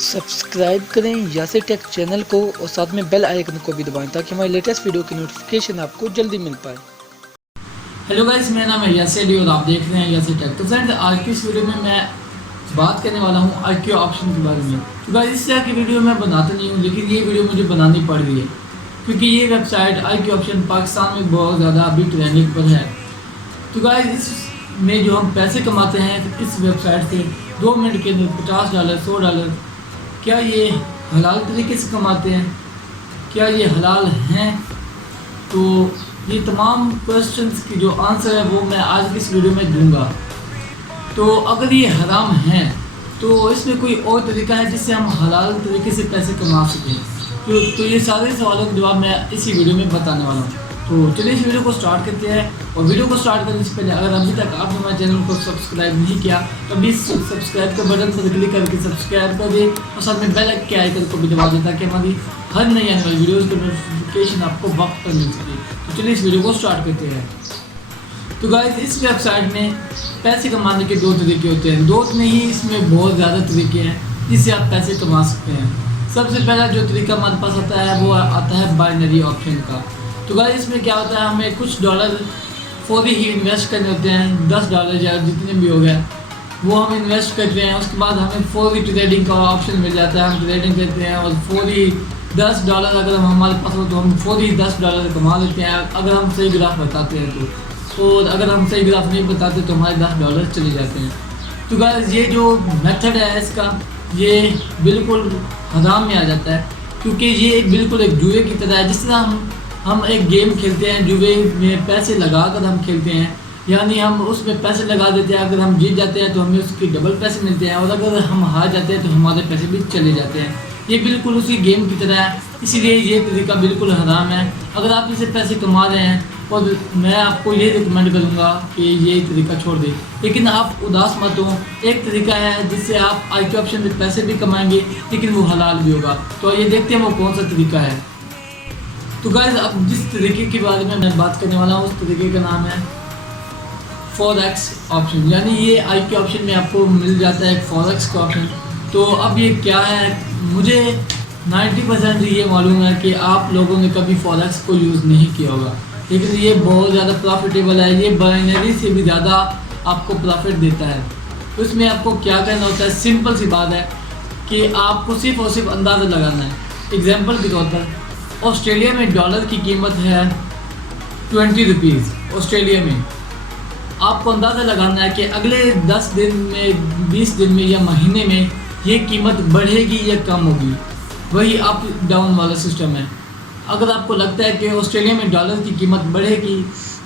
Subscribe करें Yasir take channel को और साथ में बेल आइकन को भी दबाएं ताकि हमारी लेटेस्ट वीडियो की नोटिफिकेशन आपको जल्दी मिल पाए। हेलो गाइस, मेरा नाम है यासिर और आप देख रहे हैं यासिर टेक। तो फ्रेंड्स, आज की इस वीडियो में मैं बात करने वाला हूं IQ ऑप्शन के बारे में। तो गाइस, इस तरह की वीडियो मैं बनाता नहीं हूं, लेकिन ये वीडियो मुझे बनानी पड़ रही है क्योंकि ये वेबसाइट IQ ऑप्शन पाकिस्तान में बहुत ज़्यादा अभी ट्रेंडिंग पर है। तो गाइस, इसमें जो हम पैसे कमाते हैं इस वेबसाइट से 2 मिनट के अंदर $50, $100, क्या ये हलाल तरीके से कमाते हैं? क्या ये हलाल हैं? तो ये तमाम क्वेश्चंस की जो आंसर है वो मैं आज की इस वीडियो में दूंगा। तो अगर ये हराम हैं तो इसमें कोई और तरीका है जिससे हम हलाल तरीके से पैसे कमा सकें? तो ये सारे सवालों के जवाब मैं इसी वीडियो में बताने वाला हूँ। तो चलिए इस वीडियो को स्टार्ट करते हैं। और वीडियो को स्टार्ट करने से पहले अगर अभी तक आपने हमारे चैनल को सब्सक्राइब नहीं किया तो अभी सब्सक्राइब के बटन पर क्लिक करके सब्सक्राइब कर दें और साथ में बेल के आइकन को भी दबा दें ताकि हमारी हर नई आने वाली वीडियोज़ की नोटिफिकेशन आपको वक्त पर मिल सके। तो चलिए इस वीडियो को स्टार्ट करते हैं। तो गाइस, इस वेबसाइट में पैसे कमाने के 2 तरीके होते हैं। 2 नहीं, इसमें बहुत ज़्यादा तरीके हैं जिससे आप पैसे कमा सकते हैं। सबसे पहला जो तरीका हमारे पास आता है वो आता है बाइनरी ऑप्शन का। तो गाइस, इसमें क्या होता है, हमें कुछ डॉलर फौरी ही इन्वेस्ट करने होते हैं। $10 या जितने भी हो गए वो हम इन्वेस्ट करते हैं। उसके बाद हमें फौरी ट्रेडिंग का ऑप्शन मिल जाता है, हम ट्रेडिंग करते हैं और फौरी $10 अगर हमारे पास हो तो हम फौरी $10 कमा लेते हैं अगर हम सही ग्राफ बताते हैं तो। और अगर हम सही ग्राफ नहीं बताते तो हमारे $10 चले जाते हैं। तो गाइस, ये जो मेथड है इसका ये बिल्कुल हराम में आ जाता है क्योंकि ये बिल्कुल एक जुए की तरह है। जिस तरह हम एक गेम खेलते हैं, जुए में पैसे लगा कर हम खेलते हैं, यानी हम उसमें पैसे लगा देते हैं। अगर हम जीत जाते हैं तो हमें उसके डबल पैसे मिलते हैं और अगर हम हार जाते हैं तो हमारे पैसे भी चले जाते हैं। ये बिल्कुल उसी गेम की तरह है, इसीलिए ये तरीका बिल्कुल हराम है। अगर आप इसे पैसे कमा रहे हैं और मैं आपको ये रिकमेंड करूँगा कि ये तरीका छोड़ दें। लेकिन आप उदास मत हो, एक तरीका है जिससे आप IQ ऑप्शन से पैसे भी कमाएंगे लेकिन वो हलाल भी होगा। तो ये देखते हैं वो कौन सा तरीका है। तो गाइस, अब जिस तरीके के बारे में मैं बात करने वाला हूँ उस तरीके का नाम है FOREX ऑप्शन। यानी ये IQ ऑप्शन में आपको मिल जाता है एक FOREX का ऑप्शन। तो अब ये क्या है, मुझे 90% ये मालूम है कि आप लोगों ने कभी FOREX को यूज़ नहीं किया होगा, लेकिन ये बहुत ज़्यादा प्रॉफिटेबल है। ये बाइनरी से भी ज़्यादा आपको प्रॉफिट देता है। तो इसमें आपको क्या करना होता है, सिंपल सी बात है कि आपको सिर्फ और सिर्फ अंदाज़ा लगाना है। एग्जाम्पल के तौर पर ऑस्ट्रेलिया में डॉलर की कीमत है 20 रुपीज़। ऑस्ट्रेलिया में आपको अंदाज़ा लगाना है कि अगले 10 दिन में, 20 दिन में या महीने में ये कीमत बढ़ेगी या कम होगी। वही अप डाउन वाला सिस्टम है। अगर आपको लगता है कि ऑस्ट्रेलिया में डॉलर की कीमत बढ़ेगी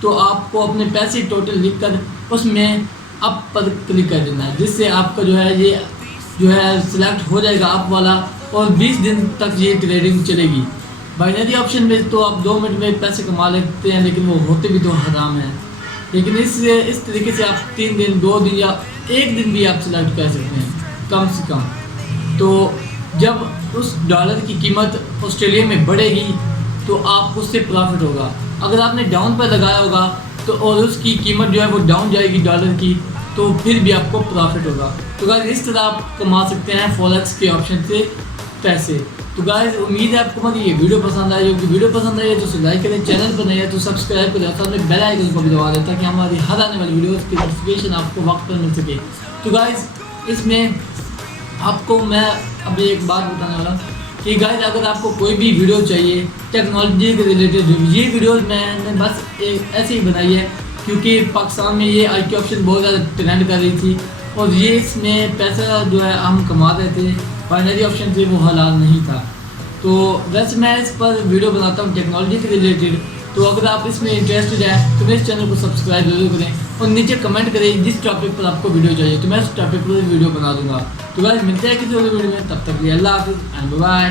तो आपको अपने पैसे टोटल लिख कर उसमें अप पर क्लिक कर देना है, जिससे आपका ये जो है सिलेक्ट हो जाएगा अप वाला और 20 दिन तक ये ट्रेडिंग चलेगी। बाइनरी ऑप्शन में तो आप 2 मिनट में पैसे कमा लेते हैं, लेकिन वो होते भी तो हराम है। लेकिन इस तरीके से आप 3 दिन, 2 दिन या 1 दिन भी आप सिलेक्ट कर सकते हैं कम से कम। तो जब उस डॉलर की कीमत ऑस्ट्रेलिया में बढ़ेगी तो आप उससे प्रॉफिट होगा। अगर आपने डाउन पर लगाया होगा तो और उसकी कीमत जो है वो डाउन जाएगी डॉलर की, तो फिर भी आपको प्रॉफिट होगा। तो गाइस, इस तरह आप कमा सकते हैं FOREX के ऑप्शन से पैसे। तो गाइस, उम्मीद है आपको हमारी ये वीडियो पसंद आई होगी। वीडियो पसंद आई है तो उसे लाइक करें, चैनल पर नहीं है तो सब्सक्राइब करें, साथ में बेल आइकन को भी दबा दें ताकि हमारी हर आने वाली वीडियोस की नोटिफिकेशन आपको वक्त पर मिल सके। तो गाइस, इसमें आपको मैं अभी एक बात बताने वाला हूँ कि गाइस, अगर आपको कोई भी वीडियो चाहिए टेक्नोलॉजी के रिलेटेड, ये वीडियोज़ मैंने बस ऐसे ही बनाई है क्योंकि पाकिस्तान में ये IQ ऑप्शन बहुत ज़्यादा ट्रेंड कर रही थी और ये इसमें पैसा जो है हम कमा रहे थे। बाइनरी ऑप्शन से वो हलाल नहीं था। तो वैसे मैं इस पर वीडियो बनाता हूँ टेक्नोलॉजी के रिलेटेड। तो अगर आप इसमें इंटरेस्टेड है तो मेरे चैनल को सब्सक्राइब जरूर करें और नीचे कमेंट करें जिस टॉपिक पर आपको वीडियो चाहिए, तो मैं उस टॉपिक पर वीडियो बना दूँगा। तो गाइस, मिलते हैं किसी और वीडियो में, तब तक के लिए अल्लाह हाफिज़ एंड बाय।